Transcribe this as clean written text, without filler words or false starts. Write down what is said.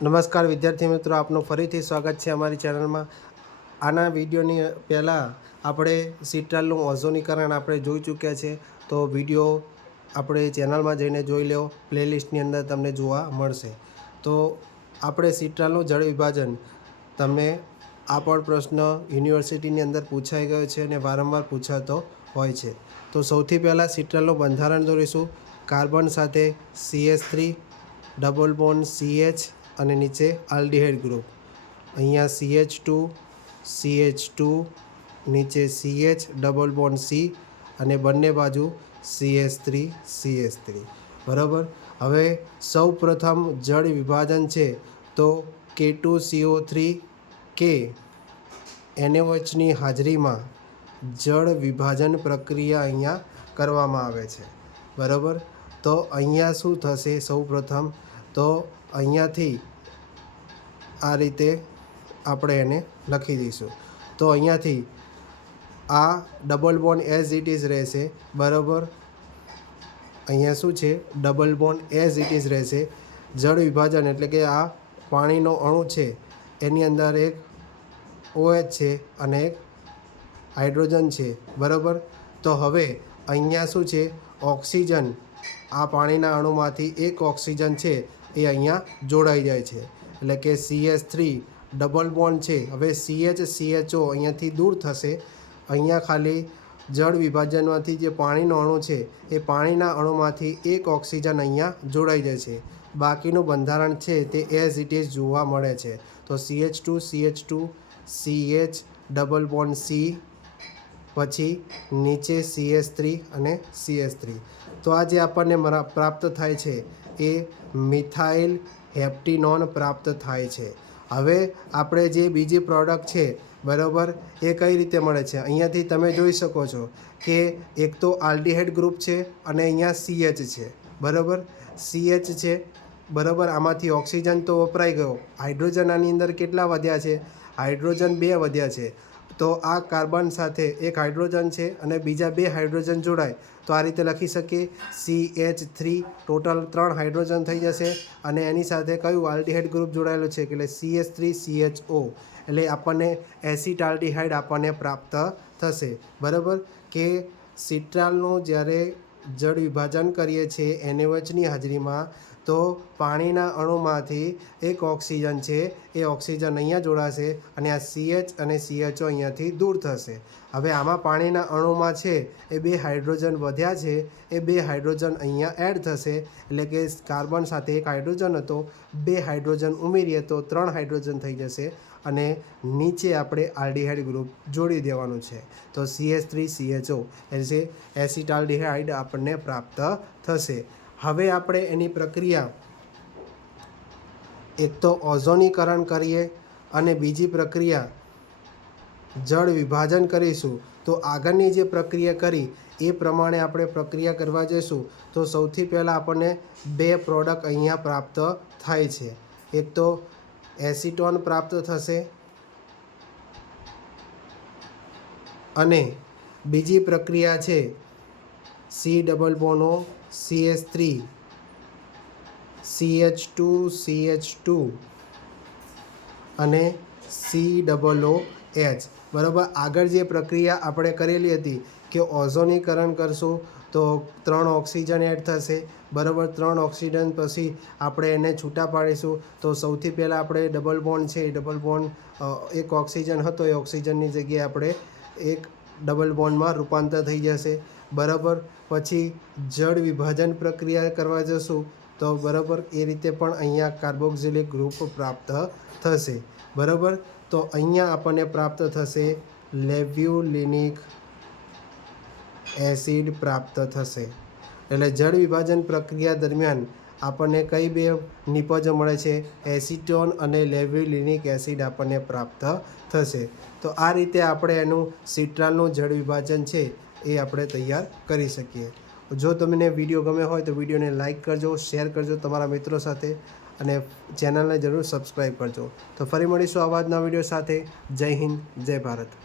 નમસ્કાર વિદ્યાર્થી મિત્રો, આપનું ફરીથી સ્વાગત છે અમારી ચેનલમાં. આના વિડીયોની પહેલાં આપણે સિટ્રાલનું ઓઝોનીકરણ આપણે જોઈ ચૂક્યા છે. તો વિડીયો આપણે ચેનલમાં જઈને જોઈ લો, પ્લેલિસ્ટની અંદર તમને જોવા મળશે. તો આપણે સિટ્રાલનું જળ વિભાજન, તમને આ પણ પ્રશ્ન યુનિવર્સિટીની અંદર પૂછાઈ ગયો છે અને વારંવાર પૂછાતો હોય છે. તો સૌથી પહેલાં સિટ્રાલનું બંધારણ દોરીશું. કાર્બન સાથે CH3, ડબલ બોન્ડ CH અને નીચે આલ્ડિહાઇડ ગ્રુપ. અહીંયા CH2 નીચે CH ડબલ બોન્ડ C અને બંને બાજુ CH3 બરાબર. હવે સૌ પ્રથમ જળ વિભાજન છે તો K2CO3 કે NaOHની હાજરીમાં જળ વિભાજન પ્રક્રિયા અહીંયા કરવામાં આવે છે. બરાબર. તો અહીંયા શું થશે? સૌ પ્રથમ તો અહીંયાથી આ રીતે આપણે એને લખી દઈશું. તો અહીંયાથી આ double bond as it is રહેશે. બરાબર. અહીંયા શું છે? Double bond as it is રહેશે. જળ વિભાજન એટલે કે આ પાણીનો અણુ છે, એની અંદર એક OH છે અને એક હાઇડ્રોજન છે. બરાબર. તો હવે અહીંયા શું છે? ઓક્સિજન, આ પાણીના અણુમાંથી એક ઓક્સિજન છે એ અહીંયા જોડાઈ જાય છે. એટલે કે CH3 ડબલ બોન્ડ છે. હવે CHO અહીંયાથી દૂર થશે. અહીંયા ખાલી જળ વિભાજનમાંથી જે પાણીનો અણુ છે એ પાણીના અણુમાંથી એક ઓક્સિજન અહીંયા જોડાઈ જાય છે. બાકીનું બંધારણ છે તે એઝ ઇટ ઇઝ જોવા મળે છે. તો CH2 CH double bond C, પછી નીચે CH3 અને CH3. તો આ જે આપણને પ્રાપ્ત થાય છે એ મિથાઇલ હેપ્ટીનોન પ્રાપ્ત થાય છે. હવે આપણે જે બીજી પ્રોડક્ટ છે, બરાબર, એ કઈ રીતે મળે છે? અહીંયાથી તમે જોઈ શકો છો કે એક તો આલ્ડિહાઇડ ગ્રુપ છે અને અહીંયા CH છે. બરાબર. CH છે. બરાબર. આમાંથી ઓક્સિજન તો વપરાઈ ગયો. હાઇડ્રોજન આની અંદર કેટલા વધ્યા છે? હાઇડ્રોજન 2 વધ્યા છે. તો આ કાર્બન સાથે એક હાઇડ્રોજન છે અને બીજા 2 હાઇડ્રોજન જોડાય તો આ રીતે લખી શકીએ CH3. ટોટલ 3 હાઇડ્રોજન થઈ જશે અને એની સાથે કયું આલ્ડિહાઇડ ગ્રુપ જોડાયેલું છે એટલે CH3CHO. એટલે આપણને એસિટાલ્ડિહાઇડ આપણને પ્રાપ્ત થશે. બરાબર. કે સિટ્રાલનું જ્યારે જળ વિભાજન કરીએ છીએ NaOHની હાજરીમાં, તો પાણીના અણુમાંથી એક ઓક્સિજન છે એ ઓક્સિજન અહીંયા જોડાશે અને આ CH અને CHO અહીંયાથી દૂર થશે. હવે આમાં પાણીના અણુમાં છે એ 2 હાઇડ્રોજન વધ્યા છે, એ 2 હાઇડ્રોજન અહીંયા એડ થશે. એટલે કે કાર્બન સાથે એક હાઇડ્રોજન હતો, 2 હાઇડ્રોજન ઉમેરીએ તો 3 હાઇડ્રોજન થઈ જશે અને નીચે આપણે આલ્ડિહાઇડ ગ્રુપ જોડી દેવાનું છે. તો CH3CHO એટલે એસિટાલ્ડિહાઇડ આપણને પ્રાપ્ત થશે. હવે આપણે એની પ્રક્રિયા એક તો ઓઝોનીકરણ કરીએ અને બીજી પ્રક્રિયા જળ વિભાજન કરીશું. તો આગળની જે પ્રક્રિયા કરી એ પ્રમાણે આપણે પ્રક્રિયા કરવા જઈશું. તો સૌથી પહેલાં આપણને 2 પ્રોડક્ટ અહીંયા પ્રાપ્ત થાય છે. એક તો એસિટોન પ્રાપ્ત થશે અને બીજી પ્રક્રિયા છે C double bond O CH3 CH2 અને COOH. બરાબર. આગળ જે પ્રક્રિયા આપણે કરેલી હતી કે ઓઝોનીકરણ કરશું તો 3 ઓક્સિજન એડ થશે. બરાબર. 3 ઓક્સિજન પછી આપણે એને છૂટા પાડીશું. તો સૌથી પહેલાં આપણે ડબલ બોન્ડ છે, ડબલ બોન્ડ એક ઓક્સિજન હતો એ ઓક્સિજનની જગ્યાએ આપણે એક ડબલ બોન્ડમાં રૂપાંતર થઈ જશે. બરાબર. પછી જળ વિભાજન પ્રક્રિયા કરવા જશું તો બરાબર એ રીતે પણ અહીંયા કાર્બોક્સિલિક ગ્રુપ પ્રાપ્ત થશે. બરાબર. તો અહીંયા આપણને પ્રાપ્ત થશે લેવ્યુલિનિક એસિડ પ્રાપ્ત થશે. એટલે જળ વિભાજન પ્રક્રિયા દરમિયાન આપણને કઈ 2 નિપજો મળે છે? એસિટોન અને લેવ્યુલિનિક એસિડ આપણને પ્રાપ્ત થશે. તો આ રીતે આપણે એનું સિટ્રાલનું જળ વિભાજન છે એ આપણે તૈયાર કરી શકીએ. જો તમને વિડીયો ગમે હોય તો વિડીયોને લાઇક કરજો, શેર કરજો તમારા મિત્રો સાથે અને ચેનલને જરૂર સબસ્ક્રાઈબ કરજો. તો ફરી મળીશું આવા જ નવા વિડીયો સાથે. જય હિન્દ, જય ભારત.